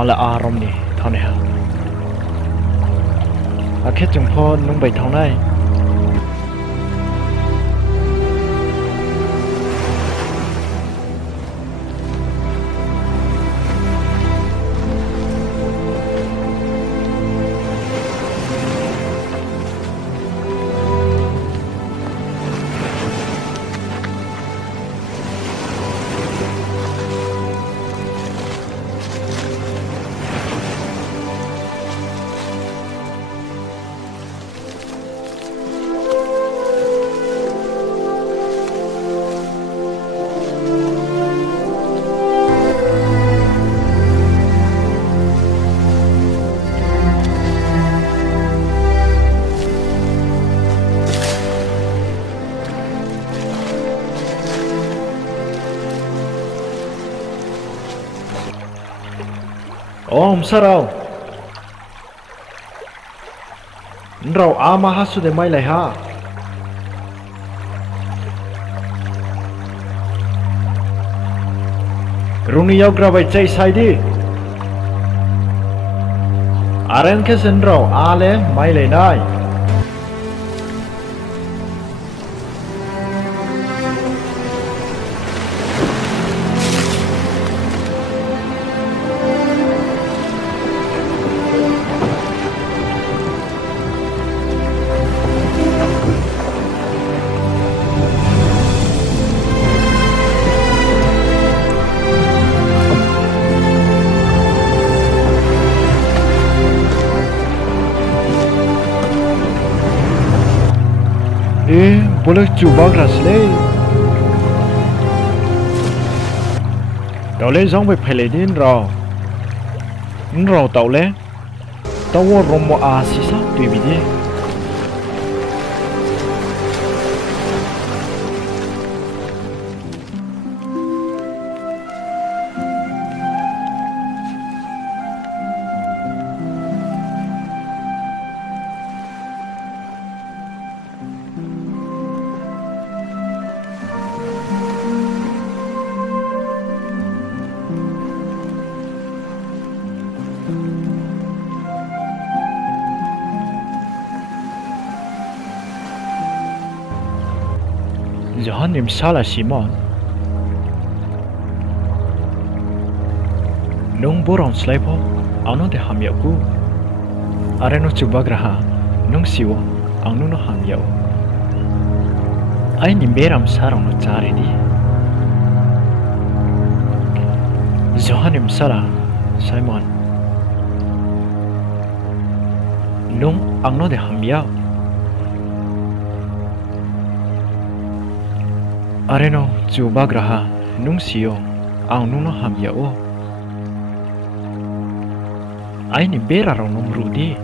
ang la arom ni thau ne ha a khet chung pho nung bai thau nai Om sarau Nrau ama hasu de mai lai ha Runi yau grabai chai sai di Aren ke senrau ale mai lai nai boleh cuba grasle tao lấy giống về phải lấy đến rồi tao lấy tao mua rong mua xí sao tùy bị đi Johan im salah Simon nung borong sleipo ano de hamya ku are no chuba graha nung siwo ang no hamya ai ni beram sarong no chari di Johan im salah Simon nung ang no de hamya Areno cuba graha nung sio ang nung no hamya o ai ni bera rong nung rudi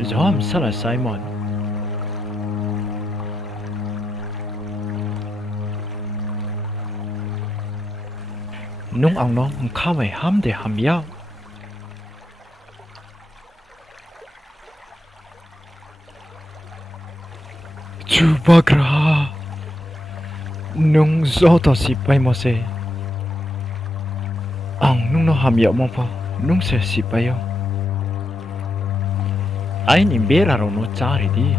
Zoham salah Simon nung ang no kamai ham de hamya Cuba graha nung zoto si pai mo se ang nung no hamya mo pa nung se si payo ai ni bera ro no chari di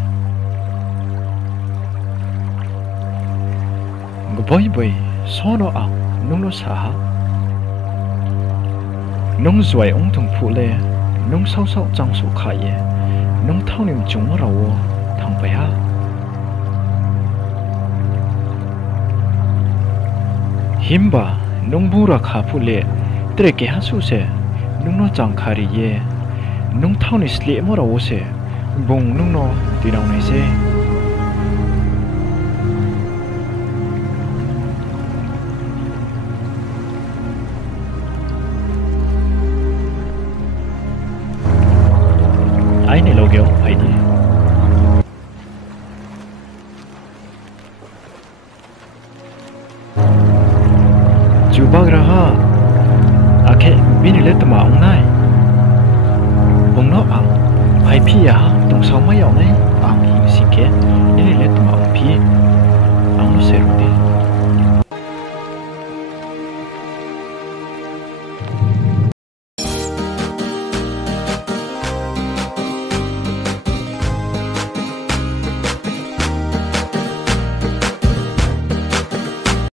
goboy boy sono ang nung no sa nung zuai ong tung pu le nung sao sao chang su khai ye nung thau nim chung ro wo thang pai ha Himba nung bura khapu le treke hasu se nung no chang khari ye nung thau ni sle mo rawo se bung nung no tirau nei se ai ne lo gyo ai di Cuba graha ake bini le tama ong nai ong no ang pai pi ya tong sao mai yau nai ang hing si ke ni le tama ong pi ang no se ru di